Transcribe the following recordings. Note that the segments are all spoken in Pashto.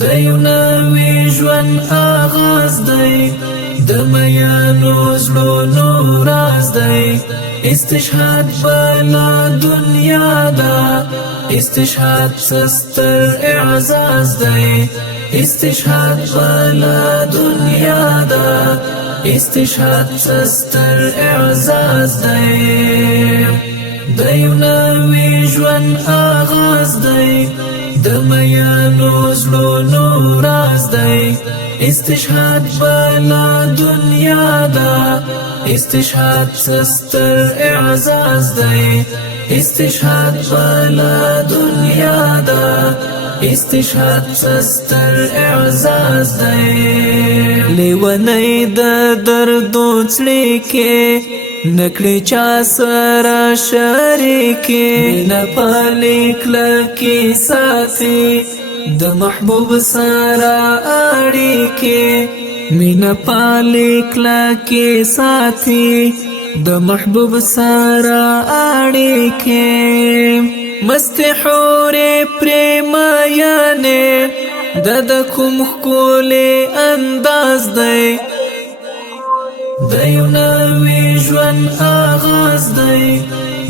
د یو نوي ژوند آغاز دی د میانو زړونو راز دی استشهاد بلا دنیا دا استشهاد ستر اعزاز دی استشهاد بلا دنیا دا استشهاد ستر اعزاز دی د یو نوي ژوند آغاز دی د میانو زړونو راز دی استشهاد بلا دنیا دا استشهاد ستر اعزاز دی استشهاد بلا دنیا دا استشهاد ستر اعزاز دی لیونی د دردو څړې کې نکړي چا سره شریکي نه پالیک لکه ساتي د محبوب سره اړیکي مینا پالیک لکه ساتي د محبوب سره اړیکي مست حور پریم یانه د کوم کوله انداز دی د یو نوي ژوند آغاز دی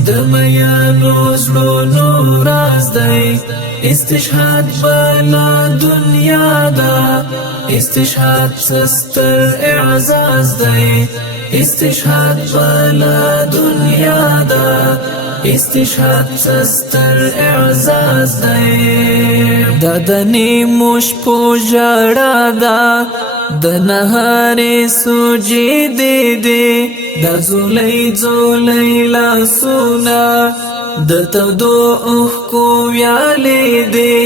د میانو زړونو راز دی استشهاد بلا دنیا دا استشهاد ستر اعزاز دی استشهاد بلا دنیا دا استشهاد ستر اعزاز دی د نیموش پوجړه دا د نهارې سوجي دې د زولۍ لاسونه د تودو اوښکو ویالې دې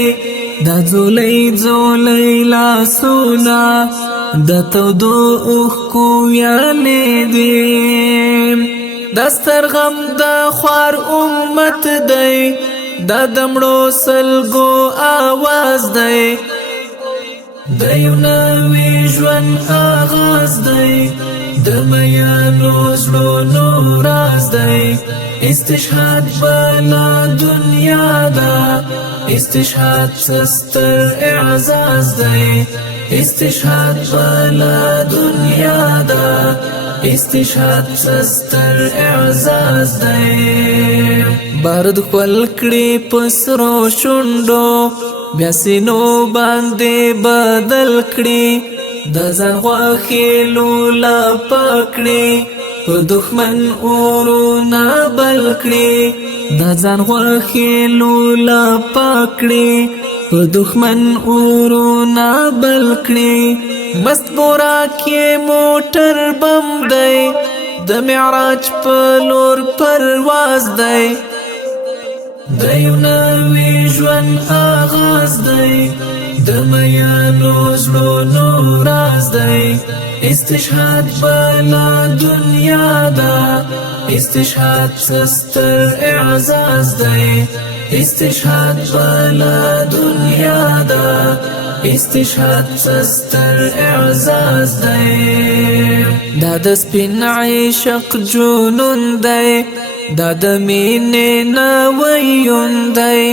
د زولۍ لاسونه د تودو اوښکو ویالې دې د ستر غم د خوار امت دی د دمړو سلګو آواز دی د یو نوي ژوند آغاز دی د میانو زړونو راز دی استشهاد بلا دنیا دا استشهاد ستر اعزاز دی استشهاد بلا دنیا دا استشهاد ستر اعزاز دی بارد خپل کړي پسرو شونډو بیا سینو باندې بدل کړي د ځان غوښې لولا پکړي په دښمن اورونه بل کړي د ځان غوښې لولا پکړي په دښمن اورونه بل کړي مست بورا کې موټر بم دی د معراج په لور پرواز دی د یو نوي ژوند آغاز دی د میانو زړونو راز دی استشهاد بلا دنیا دا استشهاد ستر اعزاز دی استشهاد بلا دنیا دا استشهاد ستر اعزاز دی دا د سپین عشق جنون دی دا د مینې نویون دی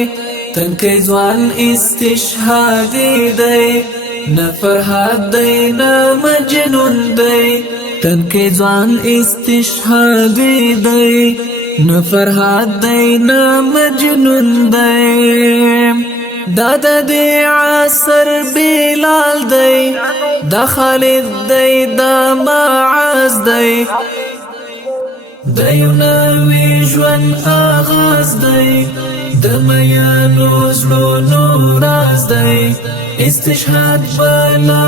تنکی ځوان استشهادي دی نه فرحاد دی نه مجنون دی تنکی ځوان استشهادي دی نه فرحاد دی نه مجنون دی دا د دې عصر بلال دی دا خالد دی دا معاذ دی د یو نوي ژوند آغاز دی د میانو زړونو راز دی استشهاد بلا